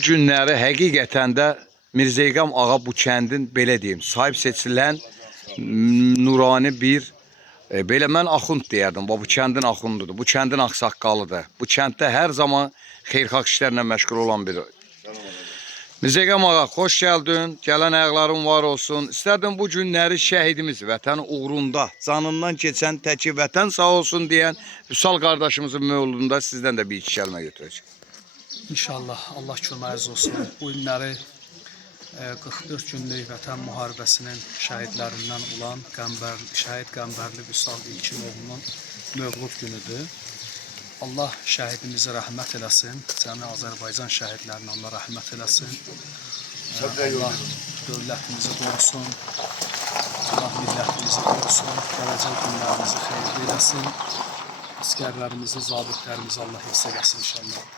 Bu günləri həqiqətən də Mirzəqam ağa bu kəndin belə deyim, sahib seçilən nurani bir belə mən axund deyərdim. Bu kəndin axundudur. Bu kəndin ağsaqqalıdır. Bu kənddə hər zaman xeyirxah işlərlə məşğul olan biri. Mirzəqam ağa, xoş gəldin. Gələn ayaqların var olsun. İstərdim bu günləri şəhidimiz vətən uğrunda, canından keçən təki vətən sağ olsun deyən Vüsal qardaşımızın mövludunda sizdən də bir iki kəlmə götürəcək. İnşallah Allah köməyiniz olsun. Bu günləri 44 günlük vətən müharibəsinin şəhidlərindən olan şəhid Qəmbərli Vüsal İlkinoğlunun mövlud günüdür. Allah şəhidimizi rəhmət eləsin. Cəmi Azərbaycan şəhidlərinə Allah rəhmət eləsin. Allah dövlətimizi qorusun. Allah millətimizi qorusun. Gələcək günlərimizi xeyirli eləsin. Əskərlərimizi, zabitlərimizi Allah hifz eləsin inşallah.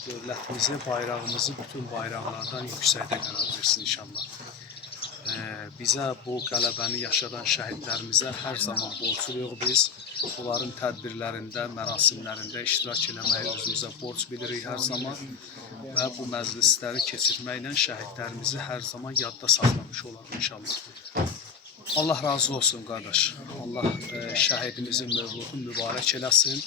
Dövlətimizi, bayrağımızı bütün bayraqlardan yüksəkdə qərar versin inşallah. Bizə bu qələbəni yaşadan şəhidlərimizə hər zaman borcluyuq biz. Onların tədbirlərində, mərasimlərində iştirak eləməyi özümüzə borc bilirik hər zaman və bu məclisləri keçirməklə şəhidlərimizi hər zaman yadda saxlamış olarıq inşallah. Allah razı olsun qardaş. Allah şəhidimizin mövludu mübarək eləsin.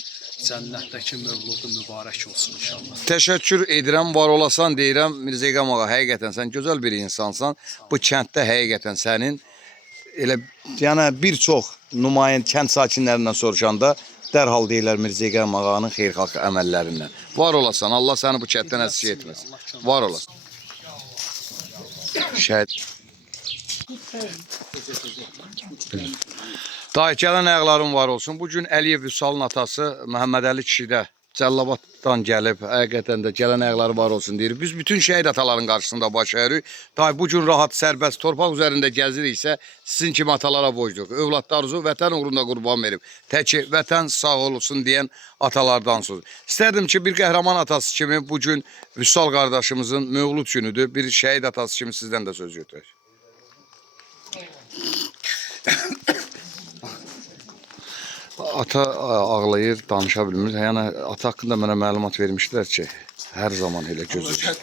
Cənnətdəki mövludu mübarək olsun inşallah. Təşəkkür edirəm, var olasan deyirəm. Mirzəqam ağa, həqiqətən sən gözəl bir insansan. Bu kənddə həqiqətən sənin elə yəni bir çox nümayəndə kənd sakinlərindən soruşanda dərhal deyirlər Mirzəqam ağanın xeyirxah əməllərindən. Var olasan, Allah səni bu kənddən əziz etməsin. Var olasan. Şəhid. Dayı, gələn ayaqların var olsun. Bugün Əliyev Vüsalın atası Məhəmməd Əli kişi də Cəllabaddan gəlib. Həqiqətən də gələn ayaqları var olsun deyir. Biz bütün şəhid ataların qarşısında baş əyirik. Dayı, bugün rahat, sərbəst, torpaq üzərində gəziriksə sizin kimi atalara borcluq. Övladlarınızı vətən uğrunda qurban verib. Təki vətən sağ olsun deyən atalardansınız. İstərdim ki, bir qəhrəman atası kimi bugün Vüsal qardaşımızın mövlud günüdür. Bir şəhid atası kimi sizdən də söz götürək. Ata ağlayır, danışa bilmir. Yəni ata haqqında mənə məlumat vermişdilər ki, hər zaman elə gözür.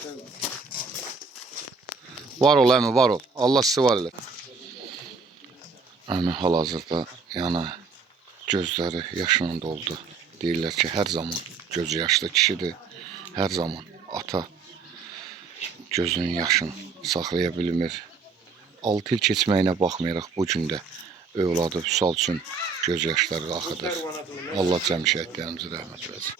Var ol əmi, var ol. Allah sizi var elə. Əmi hal-hazırda yəni gözləri yaşla doldu. Deyirlər ki, hər zaman gözü yaşlı kişidir. Hər zaman ata gözünün yaşını saxlaya bilmir. 6 il keçməyinə baxmayaraq bu gün də övladı Vüsal üçün göz yaşları axıdır. Allah cəm şəhidlərimizə rəhmət eləsin.